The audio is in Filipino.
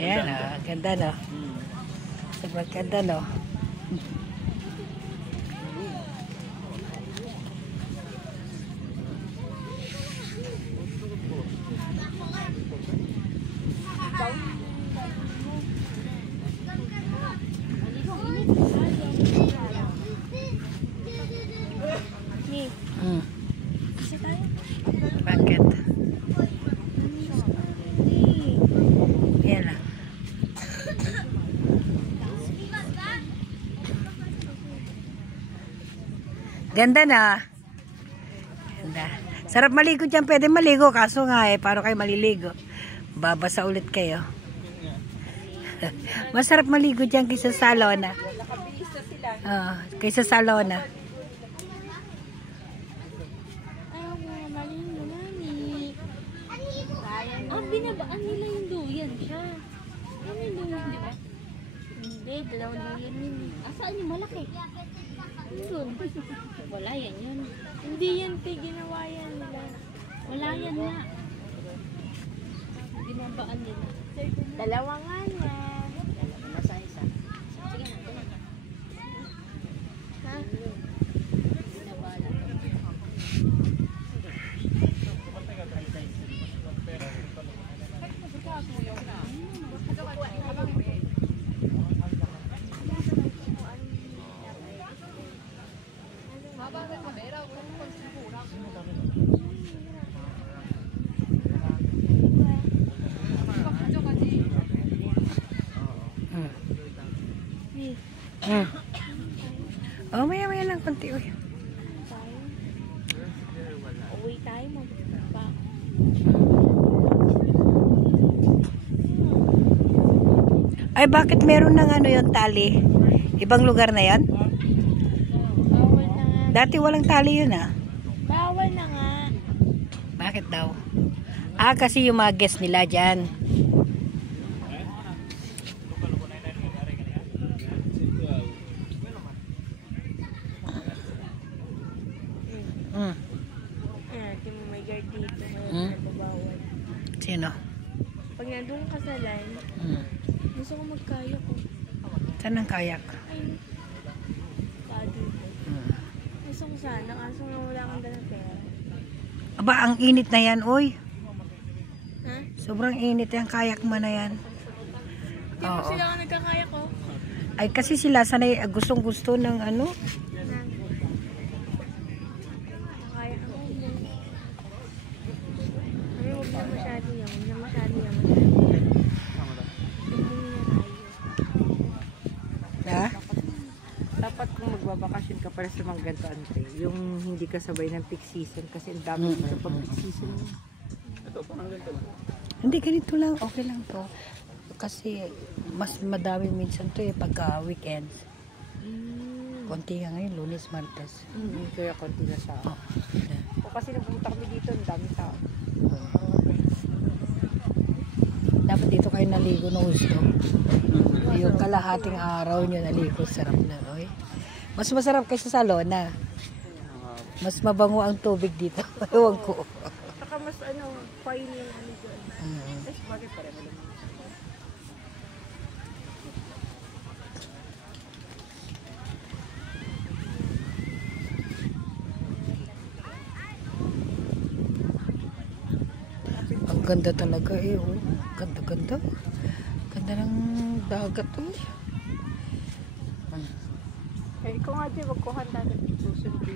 Ayan o, ganda no. Sobrang ganda no. Bakit? Ayan na. Ganda na. Ganda. Sarap maligo dyan. Pwede maligo. Kaso nga paano kayo maliligo? Babasa ulit kayo. Masarap maligo dyan kaysa sa lona. Kaysa sa lona. Binabaan nila yung duyan siya. Ano yung duyan, di ba? Hindi, dalawang duyan yun. Saan yung malaki? Doon. Wala yan yun. Hindi yan, ginawa yan nila. Wala yan nga. Binabaan nila. Dalawa nga niya. Dalawa na sa isa. Sige na, dalawa na. Ha? Binabala. Oh, maya lang konti. Uy. Uwi tayo mo. Ay, bakit meron ng ano yung tali? Ibang lugar na yan? Bawal na nga. Dati walang tali yun ah. Bawal na nga. Bakit daw? Kasi yung mga guests nila dyan. May guard dito. Bawal. Sino? Pag nandun ka sa line, gusto ko magkayak ko. Saan ang kayak? Ay, dito. Gusto ko sana, kaso nga wala kang dalang pera. Aba, ang init na yan, oy. Ha? Sobrang init yung kayak mo na yan. Hindi mo sila ako nagkakayak ko. Ay, kasi sila sanay gustong gusto ng ano. Nakayak ako. Ay, huwag na masyado yan. Huwag na masyado yan. Ha? Dapat kung magbabakasyon ka para sa mga ganito, Andre, yung hindi ka sabay ng peak season kasi ang dami sa pag peak season. Ito, parang ganito lang. Hindi, ganito lang. Okay lang to. Kasi mas madami minsan to pagka weekends. Konti nga ngayon, Lunes, Martes. Kaya konti na sa O kasi napunta kami dito, ang dami tao. Dapat dito kayo naligo ng gusto. Yung kalahating araw nyo naligo, sarap na. Oy. Mas masarap kaysa sa lona. Mas mabango ang tubig dito. Ewan ko. Saka mas fine yung ano dyan. Tapos bakit pareho lang? Ang ganda talaga oh. Ganda-ganda. Ganda ng dagat oh. Ikaw nga, di, magkuhan dati. Susunod ko